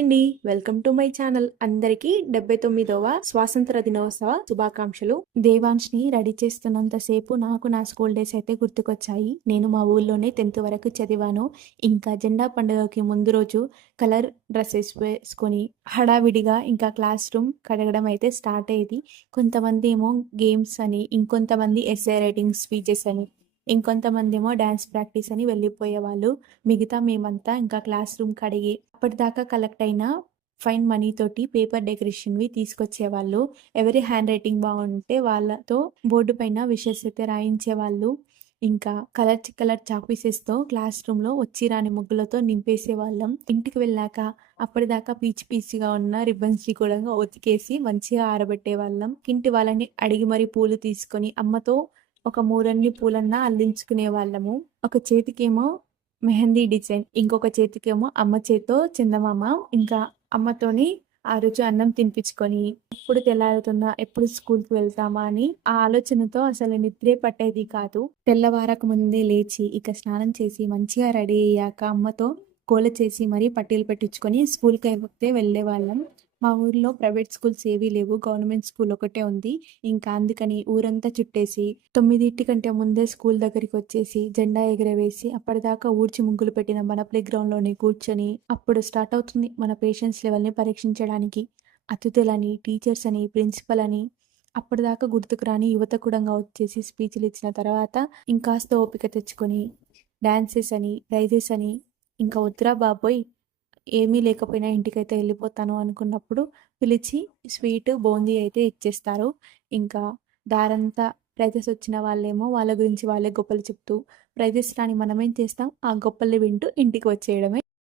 Hi అండి. Welcome to my channel. అందరికీ 79వ స్వాతంత్ర దినోత్సవ శుభాకాంక్షలు. దేవాంష్‌ని రెడీ చేస్తున్నంతసేపు నాకు నా స్కూల్ డేస్ అయితే గుర్తుకొచ్చాయి. నేను మా ఊర్లోనే 10థ్ వరకు చదివాను. ఇంకా జెండా పండుగకి ముందు రోజు కలర్ డ్రెసెస్ వేసుకొని హడావిడిగా ఇంకా క్లాస్ రూమ్ కడగడం అయితే స్టార్ట్ అయ్యేది. కొంతమందేమో గేమ్స్ అని, ఇంకొంతమంది ఎస్సే రైటింగ్ స్పీచెస్ అని, ఇంకొంతమందేమో డాన్స్ ప్రాక్టీస్ అని వెళ్ళిపోయేవాళ్ళు. మిగతా మేమంతా ఇంకా క్లాస్ రూమ్ కడిగి అప్పటిదాకా కలెక్ట్ అయిన ఫైన్ మనీ తోటి పేపర్ డెకరేషన్‌వి తీసుకొచ్చేవాళ్ళు. ఎవరి హ్యాండ్ రైటింగ్ బాగుంటే వాళ్ళతో బోర్డు పైన విషెస్ అయితే రాయించేవాళ్ళు. ఇంకా కలర్ చాక్ పీసెస్‌తో క్లాస్ రూమ్‌లో వచ్చి రాని ముగ్గులతో నింపేసేవాళ్ళం. ఇంటికి వెళ్ళాక అప్పటిదాకా పీచు పీచుగా ఉన్న రిబ్బన్స్‌ని కూడా ఉతికేసి మంచిగా ఆరబెట్టేవాళ్ళం. ఇంటి వాళ్ళని అడిగి మరి పూలు తీసుకొని అమ్మతో ఒక మూరన్ని పూలన్నా అల్లించుకునేవాళ్ళము. ఒక చేతికేమో మెహందీ డిజైన్, ఇంకొక చేతికేమో అమ్మ చేత్తో చందమామ. ఇంకా అమ్మతోని ఆ రోజు అన్నం తినిపించుకొని, ఎప్పుడు తెల్లారుతుందా? ఎప్పుడు స్కూల్‌కి వెళ్తామా? అని ఆ ఆలోచనతో అసలు నిద్రే పట్టేది కాదు. తెల్లవారక ముందే లేచి, ఇక స్నానం చేసి, మంచిగా రెడీ అయ్యాక అమ్మతో గోల చేసి మరీ పట్టీలు పెట్టించుకొని స్కూల్‌కైతే వెళ్ళేవాళ్ళం. మా ఊర్లో ప్రైవేట్ స్కూల్స్ ఏవీ లేవు. గవర్నమెంట్ స్కూల్ ఒకటే ఉంది. ఇంకా అందుకని ఊరంతా చుట్టేసి 9 కంటే ముందే స్కూల్ దగ్గరికొచ్చేసి జెండా ఎగరవేసి అప్పటిదాకా ఊడ్చి ముగ్గులు పెట్టిన మన ప్లే గ్రౌండ్‌లోనే కూర్చొని అప్పుడు స్టార్ట్ అవుతుంది మన పేషెన్స్ లెవెల్‌ని పరీక్షించడానికి. అతిథులని, టీచర్స్ అని, ప్రిన్సిపల్ అని అప్పటిదాకా గుర్తుకు రాని యువత కూడంగా వచ్చేసి స్పీచ్‌లు ఇచ్చిన తర్వాత ఇంకాస్త ఓపిక తెచ్చుకొని డాన్సెస్ అని, ప్రైజెస్ అని ఇంకా వద్దురా బాబోయ్! ఏమీ లేకపోయినా ఇంటికైతే వెళ్ళిపోతాను అనుకున్నప్పుడు పిలిచి స్వీటు, బూందీ అయితే ఇచ్చేస్తారు. ఇంకా దారంతా ప్రైజెస్ వచ్చిన వాళ్ళేమో వాళ్ళ గురించి వాళ్ళే గొప్పలు చెప్తూ, ప్రైజెస్ రాని మనమేం చేస్తాం, ఆ గొప్పల్ని వింటూ ఇంటికి వచ్చేయడమే.